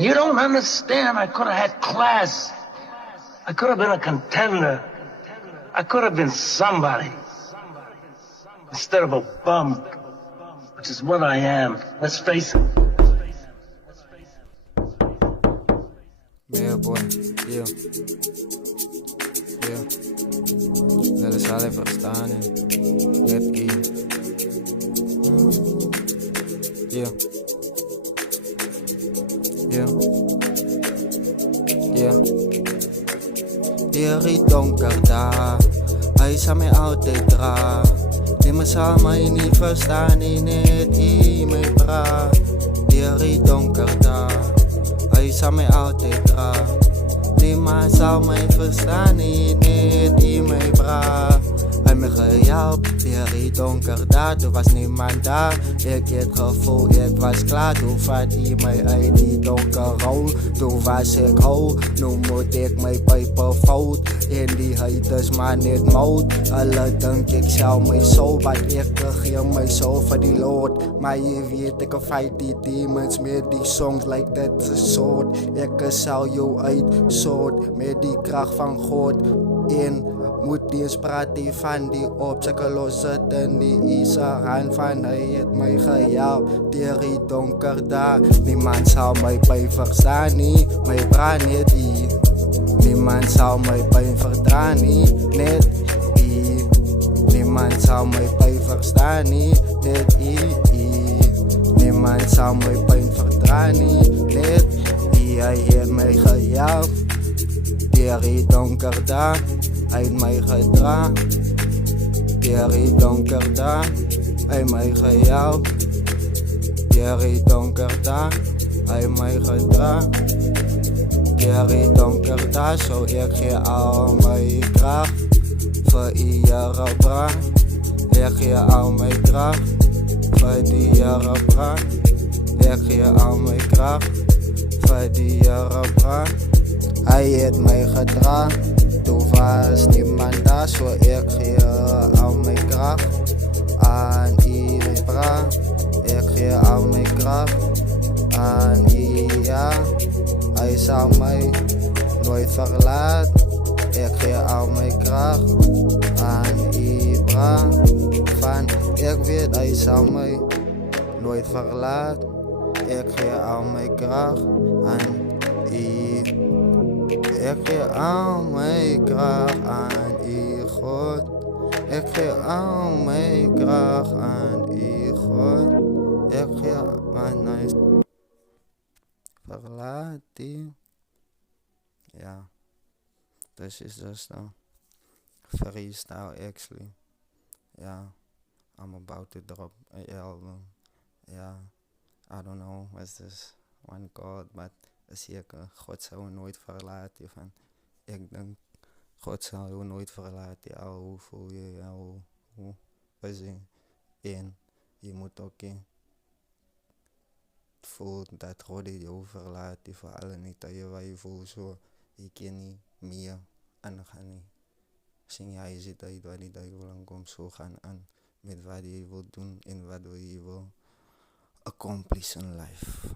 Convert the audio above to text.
You don't understand. I could have had class. I could have been a contender. I could have been somebody instead of a bum, which is what I am. Let's face it. Yeah, boy. Yeah. Yeah. Dat is al even gestaan en net hier. Yeah. Yeah. Yeah. Deri donker daar, hij zou mij altijd dragen. Die me zou mij niet verstaan, die net in mij praat. Deri donker daar, hij zou mij altijd dragen. Niemand zou mij verstaan, die net in mij praat. Hij me gehelpt, deri donker daar, er was niemand daar. Ik het gevoel, ik was klaar. Toen vat hij mij uit die donker rol. Toen was ik ho, nu moet ik mijn pijpen fout. En die heet is maar niet mout. Alle denk ik zou mij zo, wat ik begin mij zo voor die lood. Maar je weet, ik fight die demons met die songs like dat is soort. Ik zou jou uit soort, met die kracht van God. En moet die praten van die obstakeloos zitten, die is er aan van hij het mij gehelpt. Die donker daar, niemand zou mij bij verstaan, niet, mij brand niet hier. Niemand zou mij bij verstaan, niet, net hier. Niemand zou mij bij verstaan, niet, net hier. Niemand zou mij bij verstaan, niet, net hier. Hij heeft mij gehelpt. Die donker daar, hij heeft mij gedragen. Die donker daar, hij heeft mij gehelpt. Die donker daar, hij heeft mij gedragen. Die donker daar, zo ik geef al mijn kracht. Voor iedere braak, ik geef al mijn kracht. Voor die jaren braak, ik geef al mijn kracht. Voor die jaren braak. Hij heeft mij gedragen, toen was niemand daar, zo ik geef al mijn kracht aan iedereen praat. Ik geef al mijn kracht aan iedereen. Hij zou mij nooit verlaten. Ik geef al mijn kracht aan iedereen. Van ik weet, hij zou mij nooit verlaten. Ik geef al mijn kracht aan iedereen. Ik geef al mijn kracht aan u, God. Ik geef al mijn kracht aan u, God. Ik geef mijn nice. Verlaat die. Ja, this is just a freestyle actually. Yeah, I'm about to drop an album. Yeah, I don't know what's this one called, but zeker, God zou je nooit verlaten. Van, ik denk, God zal je nooit verlaten. Al hoe voel je je, hoe was je in. Je moet ook voelen dat God je verlaat. Voor alle niet dat je wat je voelt zo. Je kan niet meer aan gaan. Niet. Zing jij zit uit wat je lang komt zo gaan aan. Met wat je wilt doen en wat je wil accomplish in life.